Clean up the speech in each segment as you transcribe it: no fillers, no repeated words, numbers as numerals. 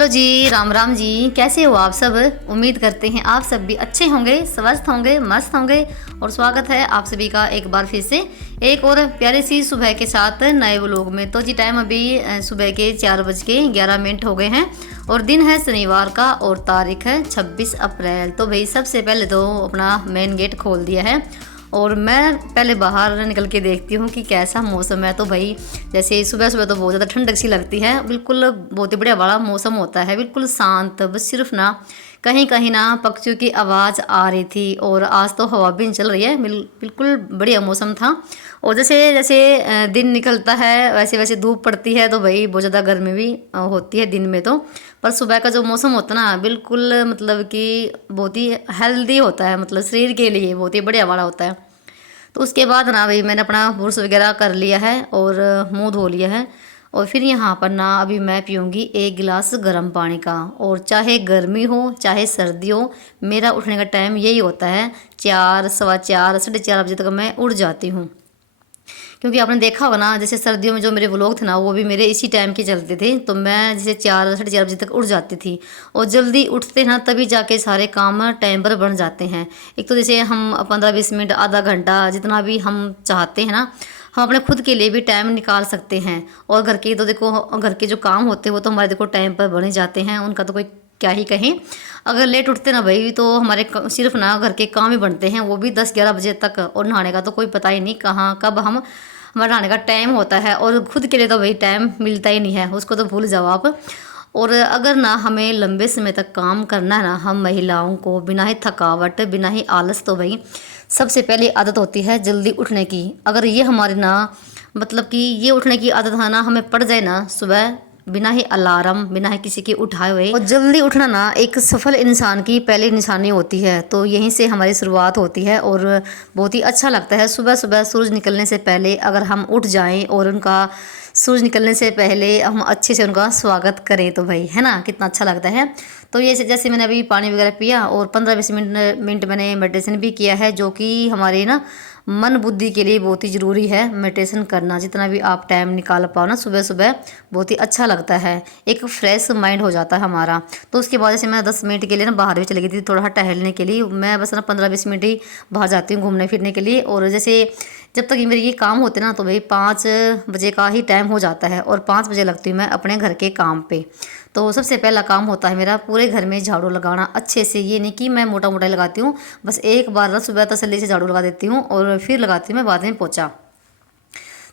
Hello जी, राम राम जी। कैसे हो आप सब? उम्मीद करते हैं आप सब भी अच्छे होंगे, स्वस्थ होंगे, मस्त होंगे। और स्वागत है आप सभी का एक बार फिर से एक और प्यारी सी सुबह के साथ नए व्लॉग में। तो जी टाइम अभी सुबह के 4:11 हो गए हैं और दिन है शनिवार का और तारीख है 26 अप्रैल। तो भाई सबसे पहले तो अपना मेन गेट खोल दिया है और मैं पहले बाहर निकल के देखती हूँ कि कैसा मौसम है। तो भाई जैसे सुबह सुबह तो बहुत ज़्यादा ठंडक सी लगती है, बिल्कुल बहुत ही बढ़िया वाला मौसम होता है, बिल्कुल शांत। बस सिर्फ ना कहीं कहीं ना पक्षियों की आवाज़ आ रही थी और आज तो हवा भी नहीं चल रही है। बिल्कुल बढ़िया मौसम था। और जैसे जैसे दिन निकलता है वैसे वैसे धूप पड़ती है तो भाई बहुत ज़्यादा गर्मी भी होती है दिन में तो। पर सुबह का जो मौसम होता है ना बिल्कुल मतलब कि बहुत ही हेल्दी होता है, मतलब शरीर के लिए बहुत ही बढ़िया वाला होता है। तो उसके बाद ना भाई मैंने अपना ब्रश वगैरह कर लिया है और मुंह धो लिया है। और फिर यहाँ पर ना अभी मैं पीऊँगी एक गिलास गर्म पानी का। और चाहे गर्मी हो चाहे सर्दी हो, मेरा उठने का टाइम यही होता है, 4, सवा 4, 4:30 बजे तक मैं उठ जाती हूँ। क्योंकि आपने देखा होगा ना जैसे सर्दियों में जो मेरे व्लॉग थे ना वो भी मेरे इसी टाइम के चलते थे। तो मैं जैसे 4, 4:30 बजे तक उठ जाती थी। और जल्दी उठते ना तभी जाके सारे काम टाइम पर बन जाते हैं। एक तो जैसे हम 15-20 मिनट, आधा घंटा, जितना भी हम चाहते हैं ना हम अपने खुद के लिए भी टाइम निकाल सकते हैं। और घर के तो देखो, घर के जो काम होते हैं वो तो हमारे देखो टाइम पर बने जाते हैं, उनका तो कोई क्या ही कहें। अगर लेट उठते ना भाई तो हमारे सिर्फ ना घर के काम ही बनते हैं, वो भी 10-11 बजे तक। और नहाने का तो कोई पता ही नहीं कहाँ कब हमारा नहाने का टाइम होता है। और खुद के लिए तो भाई टाइम मिलता ही नहीं है, उसको तो भूल जाओ आप। और अगर ना हमें लंबे समय तक काम करना है ना, हम महिलाओं को बिना ही थकावट बिना ही आलस, तो भाई सबसे पहली आदत होती है जल्दी उठने की। अगर ये हमारी ना मतलब कि ये उठने की आदत है ना हमें पड़ जाए ना सुबह, बिना ही अलार्म बिना ही किसी के उठाए हुए, और जल्दी उठना ना एक सफल इंसान की पहली निशानी होती है। तो यहीं से हमारी शुरुआत होती है और बहुत ही अच्छा लगता है सुबह सुबह सूरज निकलने से पहले अगर हम उठ जाएं और उनका सूरज निकलने से पहले हम अच्छे से उनका स्वागत करें। तो भाई है ना कितना अच्छा लगता है। तो ये जैसे मैंने अभी पानी वगैरह पिया और 15-20 मिनट मैंने मेडिटेशन भी किया है, जो कि हमारे ना मन बुद्धि के लिए बहुत ही ज़रूरी है मेडिटेशन करना। जितना भी आप टाइम निकाल पाओ ना सुबह सुबह, बहुत ही अच्छा लगता है, एक फ्रेश माइंड हो जाता है हमारा। तो उसके बाद जैसे मैं 10 मिनट के लिए ना बाहर भी चली गई थी थोड़ा टहलने के लिए। मैं बस ना 15-20 मिनट ही बाहर जाती हूँ घूमने फिरने के लिए। और जैसे जब तक ये मेरे ये काम होते ना तो भाई 5 बजे का ही टाइम हो जाता है और 5 बजे लगती हूँ मैं अपने घर के काम पे। तो सबसे पहला काम होता है मेरा पूरे घर में झाड़ू लगाना अच्छे से। ये नहीं कि मैं मोटा मोटा लगाती हूँ, बस एक बार ना सुबह तसल्ली से झाड़ू लगा देती हूँ और फिर लगाती हूँ मैं बाद में पोछा।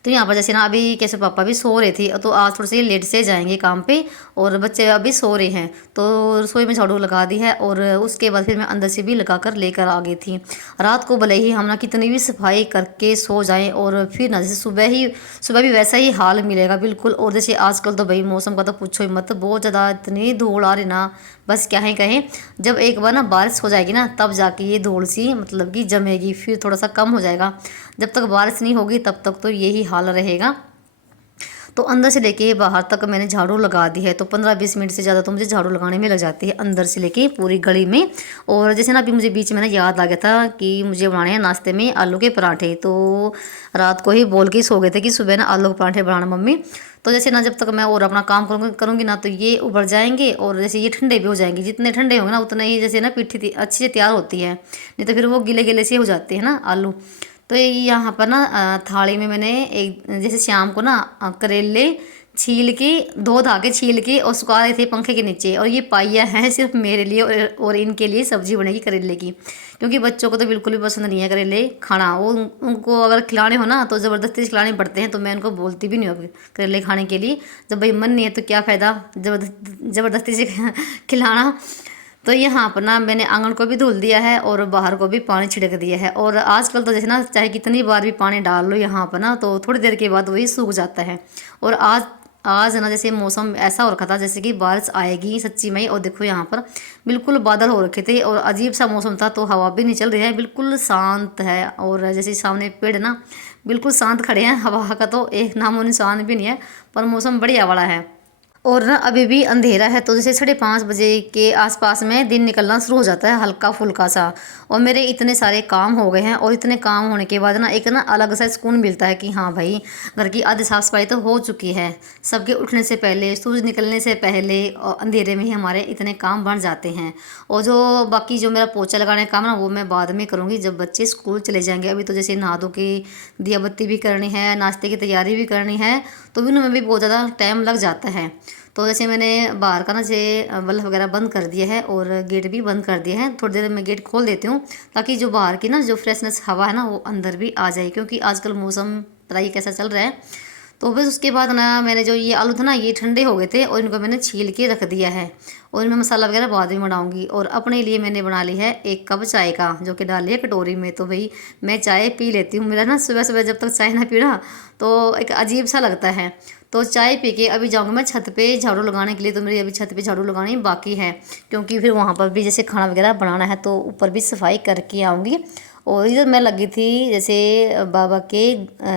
तो यहाँ पर जैसे ना अभी कैसे पापा भी सो रहे थे तो आज थोड़े से लेट से जाएंगे काम पे और बच्चे अभी सो रहे हैं। तो रसोई में झाड़ू लगा दी है और उसके बाद फिर मैं अंदर से भी लगा कर लेकर आ गई थी। रात को भले ही हम ना कितनी भी सफाई करके सो जाएं और फिर ना जैसे सुबह भी वैसा ही हाल मिलेगा बिल्कुल। और जैसे आजकल तो भाई मौसम का तो पूछो ही मत, बहुत ज़्यादा इतनी धूल आ रही ना, बस क्या ही कहें। जब एक बार ना बारिश हो जाएगी ना तब जाके ये धूल सी मतलब कि जमेगी, फिर थोड़ा सा कम हो जाएगा। जब तक बारिश नहीं होगी तब तक तो यही हाल रहेगा। तो अंदर से लेके बाहर तक मैंने झाड़ू लगा दी है। तो 15-20 मिनट से ज़्यादा तो मुझे झाड़ू लगाने में लग जाती है अंदर से लेके पूरी गली में। और जैसे ना अभी मुझे बीच में ना याद आ गया था कि मुझे बनाने हैं नाश्ते में आलू के पराठे। तो रात को ही बोल के सो गए थे कि सुबह ना आलू के पराठे बनाना मम्मी। तो जैसे ना जब तक मैं और अपना काम करूँगी ना तो ये उबल जाएंगे और जैसे ये ठंडे भी हो जाएंगे। जितने ठंडे होंगे ना उतने ही जैसे ना पिट्ठी अच्छी से तैयार होती है, नहीं तो फिर वो गिले गिले से हो जाते हैं ना आलू। तो यहाँ पर ना थाली में मैंने एक जैसे शाम को ना करेले छील के धो धा के छील के और सुखा रहे थे पंखे के नीचे। और ये पाइया है सिर्फ मेरे लिए और इनके लिए सब्जी बनेगी करेले की, क्योंकि बच्चों को तो बिल्कुल भी पसंद नहीं है करेले खाना। वो उनको अगर खिलाने हो ना तो ज़बरदस्ती से खिलाने पड़ते हैं। तो मैं उनको बोलती भी नहीं हूँ करेले खाने के लिए। जब भाई मन नहीं है तो क्या फ़ायदा ज़बरदस्ती से खिलाना। तो यहाँ पर ना मैंने आंगन को भी धुल दिया है और बाहर को भी पानी छिड़क दिया है। और आजकल तो जैसे ना चाहे कितनी बार भी पानी डाल लो यहाँ पर ना तो थोड़ी देर के बाद वही सूख जाता है। और आज आज ना जैसे मौसम ऐसा हो रखा था जैसे कि बारिश आएगी सच्ची में। और देखो यहाँ पर बिल्कुल बादल हो रखे थे और अजीब सा मौसम था, तो हवा भी नहीं चल रही है, बिल्कुल शांत है। और जैसे सामने पेड़ ना बिल्कुल शांत खड़े हैं, हवा का तो एक नामो निशान भी नहीं है, पर मौसम बढ़िया वाला है। और ना अभी भी अंधेरा है, तो जैसे 5:30 बजे के आसपास में दिन निकलना शुरू हो जाता है हल्का फुल्का सा। और मेरे इतने सारे काम हो गए हैं, और इतने काम होने के बाद ना एक ना अलग सा सुकून मिलता है कि हाँ भाई, घर की आधी साफ सफाई तो हो चुकी है। सबके उठने से पहले, सूरज निकलने से पहले और अंधेरे में ही हमारे इतने काम बन जाते हैं। और जो बाकी जो मेरा पोछा लगाने का काम ना, वो मैं बाद में करूँगी जब बच्चे स्कूल चले जाएंगे। अभी तो जैसे नहा धो के दिया बत्ती भी करनी है, नाश्ते की तैयारी भी करनी है, तो भी उनमें भी बहुत ज़्यादा टाइम लग जाता है। तो जैसे मैंने बाहर का ना जैसे बल्ब वगैरह बंद कर दिया है और गेट भी बंद कर दिया है। थोड़ी देर में गेट खोल देती हूँ, ताकि जो बाहर की ना जो फ्रेशनेस हवा है ना, वो अंदर भी आ जाए, क्योंकि आजकल मौसम पता ही कैसा चल रहा है। तो बस उसके बाद ना मैंने जो ये आलू था ना, ये ठंडे हो गए थे और इनको मैंने छील के रख दिया है। और इनमें मसाला वगैरह बाद में बनाऊंगी। और अपने लिए मैंने बना ली है 1 कप चाय का, जो कि डाल लिया कटोरी में। तो भाई मैं चाय पी लेती हूँ। मेरा ना सुबह सुबह जब तक चाय ना पीना तो एक अजीब सा लगता है। तो चाय पी के अभी जाऊँगी मैं छत पे झाड़ू लगाने के लिए। तो मेरी अभी छत पे झाड़ू लगानी बाकी है, क्योंकि फिर वहाँ पर भी जैसे खाना वगैरह बनाना है, तो ऊपर भी सफाई करके आऊँगी। और इधर मैं लगी थी जैसे बाबा के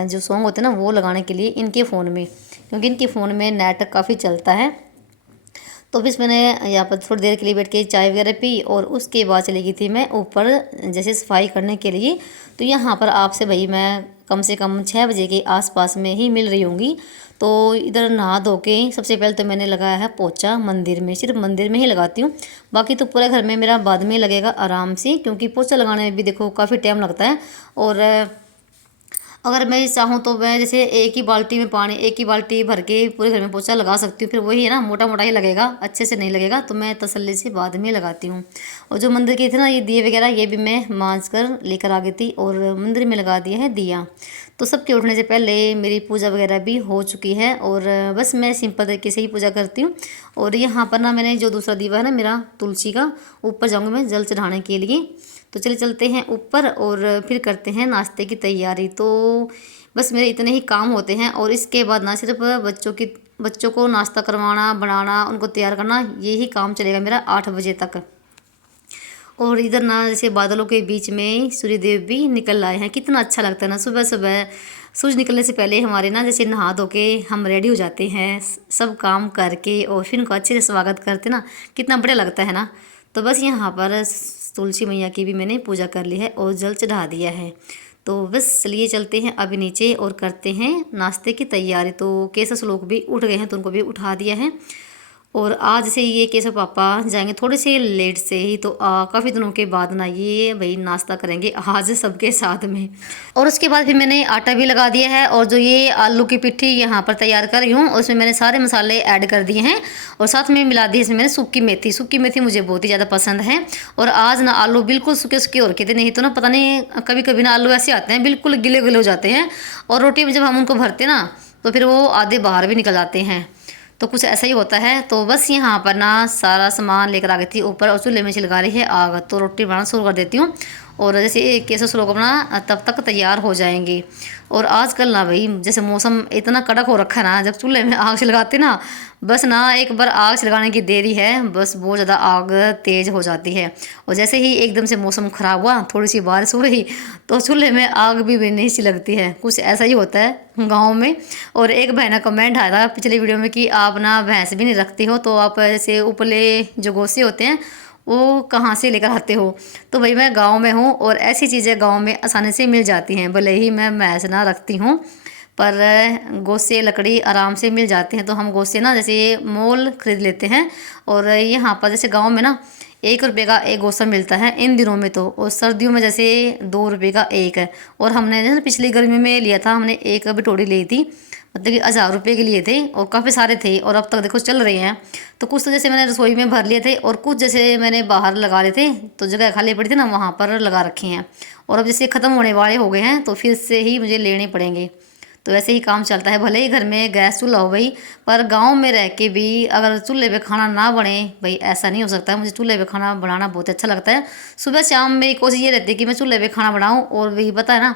जो सॉन्ग होते हैं ना, वो लगाने के लिए इनके फ़ोन में, क्योंकि इनके फ़ोन में नेट काफ़ी चलता है। तो फिर मैंने यहाँ पर थोड़ी देर के लिए बैठ के चाय वगैरह पी, और उसके बाद चली गई थी मैं ऊपर जैसे सफाई करने के लिए। तो यहाँ पर आपसे भाई मैं कम से कम 6 बजे के आसपास में ही मिल रही होंगी। तो इधर नहा धो के सबसे पहले तो मैंने लगाया है पोछा मंदिर में, सिर्फ मंदिर में ही लगाती हूँ। बाकी तो पूरे घर में मेरा बाद में लगेगा आराम से, क्योंकि पोछा लगाने में भी देखो काफ़ी टाइम लगता है। और अगर मैं चाहूँ तो मैं जैसे एक ही बाल्टी में पानी, एक ही बाल्टी भर के पूरे घर में पोछा लगा सकती हूँ। फिर वही है ना, मोटा मोटा ही लगेगा, अच्छे से नहीं लगेगा। तो मैं तसल्ली से बाद में लगाती हूँ। और जो मंदिर के थे ना ये दिए वगैरह, ये भी मैं मांज कर लेकर आ गई थी और मंदिर में लगा दिया है दिया। तो सबके उठने से पहले मेरी पूजा वगैरह भी हो चुकी है, और बस मैं सिंपल तरीके से ही पूजा करती हूँ। और यहाँ पर ना मैंने जो दूसरा दीवा है ना मेरा तुलसी का, ऊपर जाऊँगी मैं जल चढ़ाने के लिए। तो चले चलते हैं ऊपर और फिर करते हैं नाश्ते की तैयारी। तो बस मेरे इतने ही काम होते हैं, और इसके बाद ना सिर्फ बच्चों को नाश्ता करवाना, बनाना, उनको तैयार करना, यही काम चलेगा मेरा 8 बजे तक। और इधर ना जैसे बादलों के बीच में सूर्यदेव भी निकल आए हैं, कितना अच्छा लगता है ना सुबह सुबह। सूरज निकलने से पहले हमारे ना जैसे नहा धो के हम रेडी हो जाते हैं सब काम करके, और फिर उनको अच्छे से स्वागत करते ना, कितना बढ़िया लगता है ना। तो बस यहाँ पर तुलसी मैया की भी मैंने पूजा कर ली है और जल चढ़ा दिया है। तो बस चलिए चलते हैं अभी नीचे और करते हैं नाश्ते की तैयारी। तो केशव लोग भी उठ गए हैं, तो उनको भी उठा दिया है। और आज से ये केशव पापा जाएंगे थोड़े से लेट से ही, तो काफ़ी दिनों के बाद ना ये भाई नाश्ता करेंगे आज सबके साथ में। और उसके बाद फिर मैंने आटा भी लगा दिया है, और जो ये आलू की पिट्ठी यहाँ पर तैयार कर रही हूँ, उसमें मैंने सारे मसाले ऐड कर दिए हैं। और साथ में मिला दी इसमें मैंने सूखी मेथी मुझे बहुत ही ज़्यादा पसंद है। और आज ना आलू बिल्कुल सूखे सूखे हो रखे थे, नहीं तो ना पता नहीं कभी कभी ना आलू ऐसे आते हैं बिल्कुल गिले गिले हो जाते हैं, और रोटी में जब हम उनको भरते ना, तो फिर वो आधे बाहर भी निकल जाते हैं। तो कुछ ऐसा ही होता है। तो बस यहाँ पर ना सारा सामान लेकर आ गई थी ऊपर, और चूल्हे में छिलका रही है आग। तो रोटी बनाना शुरू कर देती हूँ, और जैसे केसर स्लोक अपना तब तक तैयार हो जाएंगे। और आजकल ना भाई जैसे मौसम इतना कड़क हो रखा है ना, जब चूल्हे में आग छिलकाते ना, बस ना एक बार आग छिलकाने की देरी है, बस बहुत ज़्यादा आग तेज़ हो जाती है। और जैसे ही एकदम से मौसम ख़राब हुआ, थोड़ी सी बारिश हो रही, तो चूल्हे में आग भी नहीं सी लगती है। कुछ ऐसा ही होता है गाँव में। और एक बहन का कमेंट आया था पिछली वीडियो में कि आप ना भैंस भी नहीं रखती हो, तो आप जैसे उपले जो गोसे होते हैं वो कहाँ से लेकर आते हो। तो भाई मैं गांव में हूँ, और ऐसी चीज़ें गांव में आसानी से मिल जाती हैं, भले ही मैं भैंस ना रखती हूँ, पर गोसे लकड़ी आराम से मिल जाते हैं। तो हम गोसे ना जैसे मोल खरीद लेते हैं। और यहाँ पर जैसे गांव में ना 1 रुपये का एक गोसा मिलता है इन दिनों में, तो और सर्दियों में जैसे 2 रुपये का एक है। और हमने जैसे पिछली गर्मी में लिया था, हमने एक बिटोड़ी ली थी, मतलब कि 1000 रुपये के लिए थे, और काफ़ी सारे थे, और अब तक देखो चल रहे हैं। तो कुछ तो जैसे मैंने रसोई में भर लिए थे, और कुछ जैसे मैंने बाहर लगा लिए थे, तो जगह खाली पड़ी थी ना, वहाँ पर लगा रखे हैं। और अब जैसे ख़त्म होने वाले हो गए हैं, तो फिर से ही मुझे लेने पड़ेंगे। तो ऐसे ही काम चलता है, भले ही घर में गैस चूल्हा हो भाई, पर गांव में रह के भी अगर चूल्हे पे खाना ना बने भाई, ऐसा नहीं हो सकता है। मुझे चूल्हे पे खाना बनाना बहुत अच्छा लगता है। सुबह शाम मेरी कोशिश ये रहती है कि मैं चूल्हे पे खाना बनाऊँ। और वही पता है ना,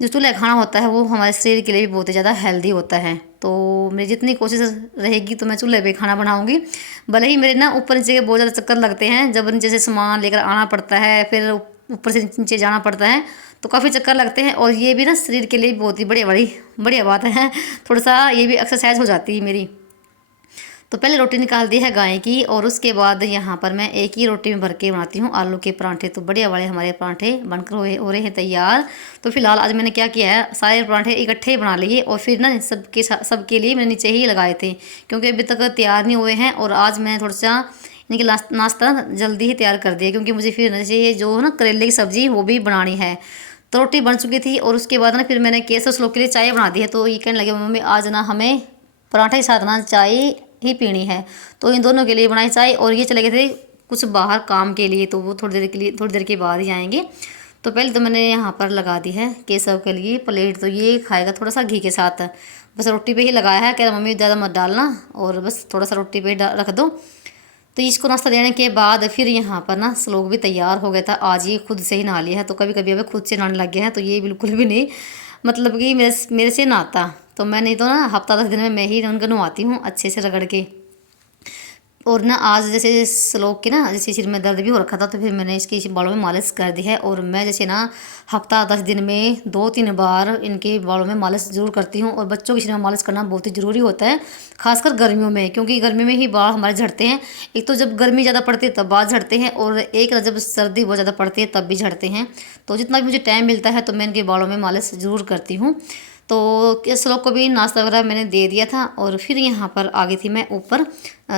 जो चूल्हे खाना होता है वो हमारे शरीर के लिए भी बहुत ही ज़्यादा हेल्दी होता है। तो मेरी जितनी कोशिश रहेगी तो मैं चूल्हे पे खाना बनाऊंगी। भले ही मेरे ना ऊपर नीचे के बहुत ज़्यादा चक्कर लगते हैं, जब नीचे से सामान लेकर आना पड़ता है, फिर ऊपर से नीचे जाना पड़ता है, तो काफ़ी चक्कर लगते हैं। और ये भी ना शरीर के लिए बहुत ही बढ़िया बात है। थोड़ा सा ये भी एक्सरसाइज हो जाती है मेरी। तो पहले रोटी निकाल दी है गाय की, और उसके बाद यहाँ पर मैं एक ही रोटी में भर के बनाती हूँ आलू के परांठे। तो बढ़िया वाले हमारे परांठे बनकर हो रहे हैं तैयार। तो फिलहाल आज मैंने क्या किया है, सारे परांठे इकट्ठे ही बना लिए, और फिर ना सबके लिए मैंने नीचे ही लगाए थे, क्योंकि अभी तक तैयार नहीं हुए हैं। और आज मैं थोड़ा सा इनके नाश्ता जल्दी ही तैयार कर दिया, क्योंकि मुझे फिर जैसे ये जो ना करेले की सब्ज़ी वो भी बनानी है। तो रोटी बन चुकी थी, और उसके बाद ना फिर मैंने केसर सलोक के लिए चाय बना दी है। तो ये कहने लगे मम्मी आज ना हमें पराठे के साथ ना चाय ही पीनी है। तो इन दोनों के लिए बनाई चाय, और ये चले गए थे कुछ बाहर काम के लिए, तो वो थोड़ी देर के बाद ही आएंगे। तो पहले तो मैंने यहाँ पर लगा दी है केसव के लिए प्लेट। तो ये खाएगा थोड़ा सा घी के साथ, बस रोटी पे ही लगाया है, कह रहा मम्मी ज़्यादा मत डालना, और बस थोड़ा सा रोटी पे रख दो। तो इसको नाश्ता देने के बाद फिर यहाँ पर ना श्लोक भी तैयार हो गया था। आज ये खुद से ही नहा लिया है, तो कभी कभी अभी खुद से नहाने लग गया है। तो ये बिल्कुल भी नहीं मतलब कि मेरे से नहाता, तो मैं नहीं तो ना हफ्ता 10 दिन में मैं ही उनको नहवाती हूँ अच्छे से रगड़ के। और ना आज जैसे श्लोक के ना जैसे सिर में दर्द भी हो रखा था, तो फिर मैंने इसके बालों में मालिश कर दी है। और मैं जैसे ना हफ्ता 10 दिन में 2-3 बार इनके बालों में मालिश ज़रूर करती हूँ। और बच्चों के सिर में मालिश करना बहुत ही ज़रूरी होता है, खासकर गर्मियों में, क्योंकि गर्मी में ही बाल हमारे झड़ते हैं। एक तो जब गर्मी ज़्यादा पड़ती है तब बाल झड़ते हैं, और एक जब सर्दी बहुत ज़्यादा पड़ती है तब भी झड़ते हैं। तो जितना भी मुझे टाइम मिलता है तो मैं इनके बालों में मालिश ज़रूर करती हूँ। तो श्लोक को भी नाश्ता वगैरह मैंने दे दिया था, और फिर यहाँ पर आ गई थी मैं ऊपर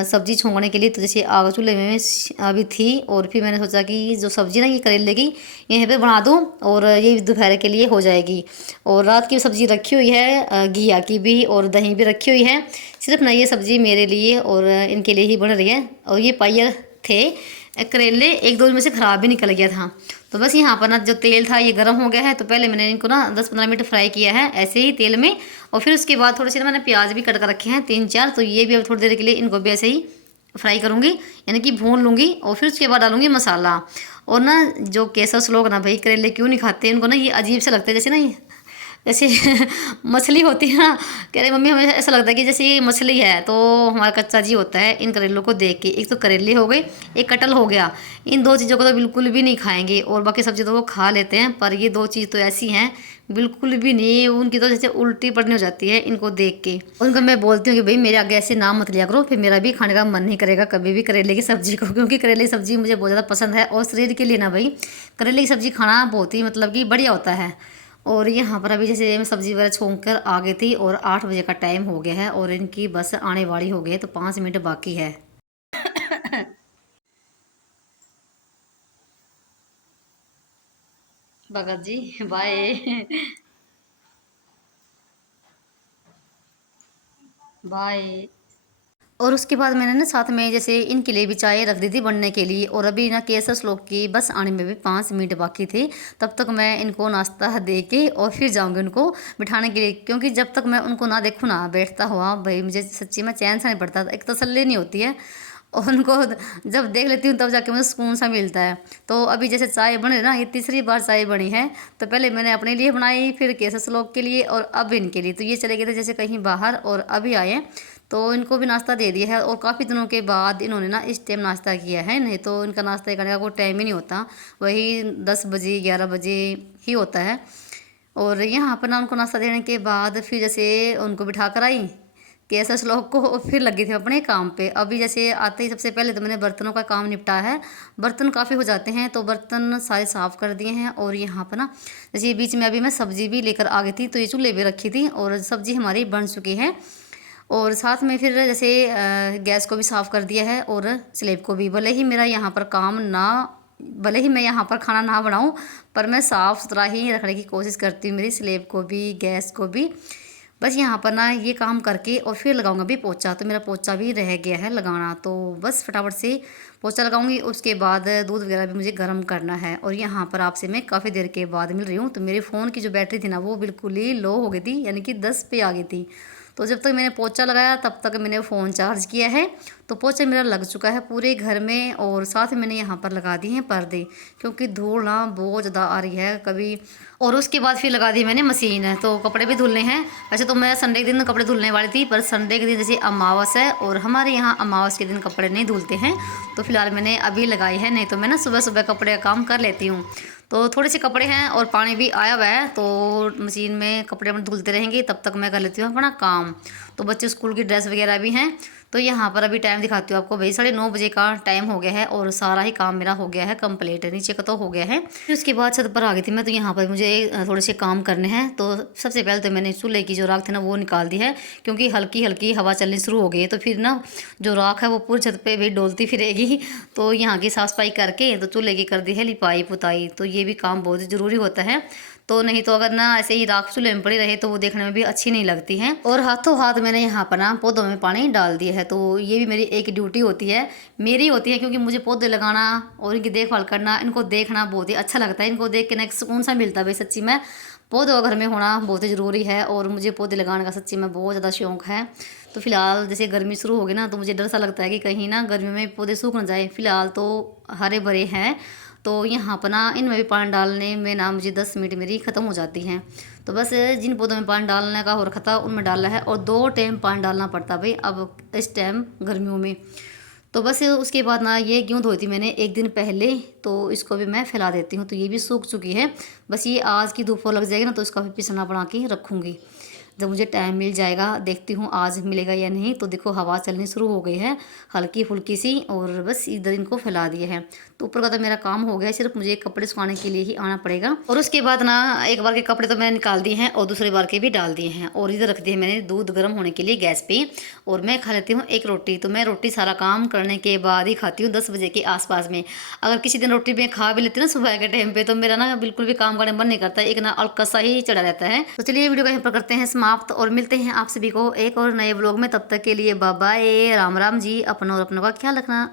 सब्ज़ी छोंकने के लिए। तो जैसे आग चूल्हे में अभी थी, और फिर मैंने सोचा कि जो सब्ज़ी ना ये करेले की यहीं पे बना दूँ, और ये दोपहर के लिए हो जाएगी। और रात की सब्ज़ी रखी हुई है घिया की भी, और दही भी रखी हुई है। सिर्फ ना ये सब्ज़ी मेरे लिए और इनके लिए ही बन रही है। और ये पाइया थे करेले, 1-2 दिन में से ख़राब भी निकल गया था। तो बस यहाँ पर ना जो तेल था ये गर्म हो गया है। तो पहले मैंने इनको ना 10-15 मिनट फ्राई किया है ऐसे ही तेल में, और फिर उसके बाद थोड़े से ना मैंने प्याज भी कट कर रखे हैं 3-4। तो ये भी अब थोड़ी देर के लिए इनको भी ऐसे ही फ्राई करूँगी, यानी कि भून लूँगी, और फिर उसके बाद डालूँगी मसाला। और ना जो केसर लोग ना भाई करेले क्यों नहीं खाते, इनको ना ये अजीब से लगता है, जैसे ना जैसे मछली होती है ना, कह रहे मम्मी हमें ऐसा लगता है कि जैसे ये मछली है। तो हमारा कच्चा जी होता है इन करेलों को देख के। एक तो करेले हो गए, एक कटल हो गया, इन 2 चीज़ों को तो बिल्कुल भी नहीं खाएंगे, और बाकी सब्जी तो वो खा लेते हैं, पर ये 2 चीज़ तो ऐसी हैं बिल्कुल भी नहीं। उनकी तो जैसे उल्टी पड़नी हो जाती है इनको देख के। उनको मैं बोलती हूँ कि भाई मेरे आगे ऐसे नाम मत लिया करो, फिर मेरा भी खाने का मन नहीं करेगा कभी भी करेले की सब्ज़ी को, क्योंकि करेले की सब्ज़ी मुझे बहुत ज़्यादा पसंद है। और शरीर के लिए ना भाई करेले की सब्ज़ी खाना बहुत ही मतलब कि बढ़िया होता है। और यहाँ पर अभी जैसे मैं सब्ज़ी वगैरह छोंक कर आ गई थी, और 8 बजे का टाइम हो गया है, और इनकी बस आने वाली हो गई है, तो 5 मिनट बाकी है। भगत जी बाय। बाय। और उसके बाद मैंने ना साथ में जैसे इनके लिए भी चाय रख दी थी बनने के लिए, और अभी ना केसर श्लोक की बस आने में भी 5 मिनट बाकी थे। तब तक मैं इनको नाश्ता दे के और फिर जाऊंगी उनको बिठाने के लिए, क्योंकि जब तक मैं उनको ना देखूँ ना बैठता हुआ, भाई मुझे सच्ची में चैन सा नहीं पड़ता, एक तसल्ली नहीं होती है। और उनको जब देख लेती हूँ तब जाके मुझे सुकून सा मिलता है। तो अभी जैसे चाय बन रही ना, ये तीसरी बार चाय बनी है। तो पहले मैंने अपने लिए बनाई, फिर केसर श्लोक के लिए, और अब इनके लिए। तो ये चले गए थे जैसे कहीं बाहर, और अभी आए हैं, तो इनको भी नाश्ता दे दिया है। और काफ़ी दिनों के बाद इन्होंने ना इस टाइम नाश्ता किया है, नहीं तो इनका नाश्ता करने का कोई टाइम ही नहीं होता, वही 10 बजे 11 बजे ही होता है। और यहाँ पर ना उनको नाश्ता देने के बाद फिर जैसे उनको बिठा कर आई केसर श्लोक को, और फिर लगी थी अपने काम पे। अभी जैसे आते ही सबसे पहले तो मैंने बर्तनों का काम निपटाया है। बर्तन काफ़ी हो जाते हैं, तो बर्तन सारे साफ़ कर दिए हैं। और यहाँ पर ना जैसे ये बीच में अभी मैं सब्ज़ी भी लेकर आ गई थी, तो ये चूल्हे भी रखी थी, और सब्ज़ी हमारी बन चुकी है। और साथ में फिर जैसे गैस को भी साफ़ कर दिया है, और स्लेब को भी। भले ही मेरा यहाँ पर काम ना, भले ही मैं यहाँ पर खाना ना बनाऊँ, पर मैं साफ़ सुथरा ही रखने की कोशिश करती हूँ, मेरी स्लेब को भी गैस को भी। बस यहाँ पर ना ये काम करके और फिर लगाऊंगा भी पोछा। तो मेरा पोछा भी रह गया है लगाना, तो बस फटाफट से पोछा लगाऊंगी। उसके बाद दूध वगैरह भी मुझे गर्म करना है। और यहाँ पर आपसे मैं काफ़ी देर के बाद मिल रही हूँ। तो मेरे फ़ोन की जो बैटरी थी ना, वो बिल्कुल ही लो हो गई थी, यानी कि 10 पे आ गई थी। तो जब तक मैंने पोछा लगाया तब तक मैंने फ़ोन चार्ज किया है। तो पोछा मेरा लग चुका है पूरे घर में, और साथ में मैंने यहाँ पर लगा दी हैं पर्दे, क्योंकि धूल ना बहुत ज़्यादा आ रही है कभी। और उसके बाद फिर लगा दी मैंने मशीन, तो कपड़े भी धुलने हैं। वैसे तो मैं संडे के दिन कपड़े धुलने वाली थी, पर संडे के दिन जैसे अमावस है, और हमारे यहाँ अमावस के दिन कपड़े नहीं धुलते हैं। तो फिलहाल मैंने अभी लगाई है, नहीं तो मैं ना सुबह सुबह कपड़े का काम कर लेती हूँ। तो थोड़े से कपड़े हैं और पानी भी आया हुआ है, तो मशीन में कपड़े अपने धुलते रहेंगे, तब तक मैं कर लेती हूँ अपना काम। तो बच्चे स्कूल की ड्रेस वगैरह भी हैं, तो यहाँ पर अभी टाइम दिखाती हूँ आपको भाई, 9:30 बजे का टाइम हो गया है और सारा ही काम मेरा हो गया है कंप्लीट। नीचे का तो हो गया है। फिर उसके बाद छत पर आ गई थी मैं। तो यहाँ पर मुझे थोड़े से काम करने हैं। तो सबसे पहले तो मैंने चूल्हे की जो राख थी ना वो निकाल दी है, क्योंकि हल्की हल्की हवा चलनी शुरू हो गई है। तो फिर ना जो राख है वो पूरी छत पे भी डोलती फिरेगी। तो यहाँ की साफ सफाई करके तो चूल्हे की कर दी है लिपाई पुताई। तो ये भी काम बहुत ज़रूरी होता है। तो नहीं तो अगर ना ऐसे ही राख चूल्हे में पड़ी रहे तो वो देखने में भी अच्छी नहीं लगती है। और हाथों हाथ मैंने यहाँ पर ना पौधों में पानी डाल दिया है। तो ये भी मेरी एक ड्यूटी होती है, मेरी होती है, क्योंकि मुझे पौधे लगाना और इनकी देखभाल करना, इनको देखना बहुत ही अच्छा लगता है। इनको देख के ना एक सुकून सा मिलता है भाई। सच्ची में पौधों का घर में होना बहुत ही ज़रूरी है और मुझे पौधे लगाने का सच्ची में बहुत ज़्यादा शौक है। तो फिलहाल जैसे गर्मी शुरू होगी ना तो मुझे डर सा लगता है कि कहीं ना गर्मी में पौधे सूख ना जाए। फिलहाल तो हरे भरे हैं। तो यहाँ पर ना इनमें भी पानी डालने में ना मुझे 10 मिनट मेरी ख़त्म हो जाती हैं। तो बस जिन पौधों में पानी डालने का हो रखा था उनमें डाला है। और 2 टाइम पानी डालना पड़ता भाई अब इस टाइम गर्मियों में। तो बस उसके बाद ना ये गेहूँ धोई थी मैंने एक दिन पहले, तो इसको भी मैं फैला देती हूँ। तो ये भी सूख चुकी है। बस ये आज की धूप लग जाएगी ना तो इसका भी पिसना बना के रखूँगी जब मुझे टाइम मिल जाएगा। देखती हूँ आज मिलेगा या नहीं। तो देखो हवा चलनी शुरू हो गई है हल्की फुल्की सी, और बस इधर इनको फैला दिया है। तो ऊपर का तो मेरा काम हो गया, सिर्फ मुझे कपड़े सुखाने के लिए ही आना पड़ेगा। और उसके बाद ना एक बार के कपड़े तो मैंने निकाल दिए हैं और दूसरे बार के भी डाल दिए हैं। और इधर रख दिए मैंने दूध गर्म होने के लिए गैस पे। और मैं खा लेती हूँ एक रोटी। तो मैं रोटी सारा काम करने के बाद ही खाती हूँ 10 बजे के आसपास में। अगर किसी दिन रोटी में खा भी लेती हूँ ना सुबह के टाइम पे, तो मेरा ना बिल्कुल भी काम करने मन नहीं करता, एक ना अलकसा ही चढ़ा रहता है। तो चलिए वीडियो को यहाँ पर करते हैं समाप्त और मिलते हैं आप सभी को एक और नए ब्लॉग में। तब तक के लिए बाय बाय, राम राम जी। अपनों और अपनों का ख्याल रखना।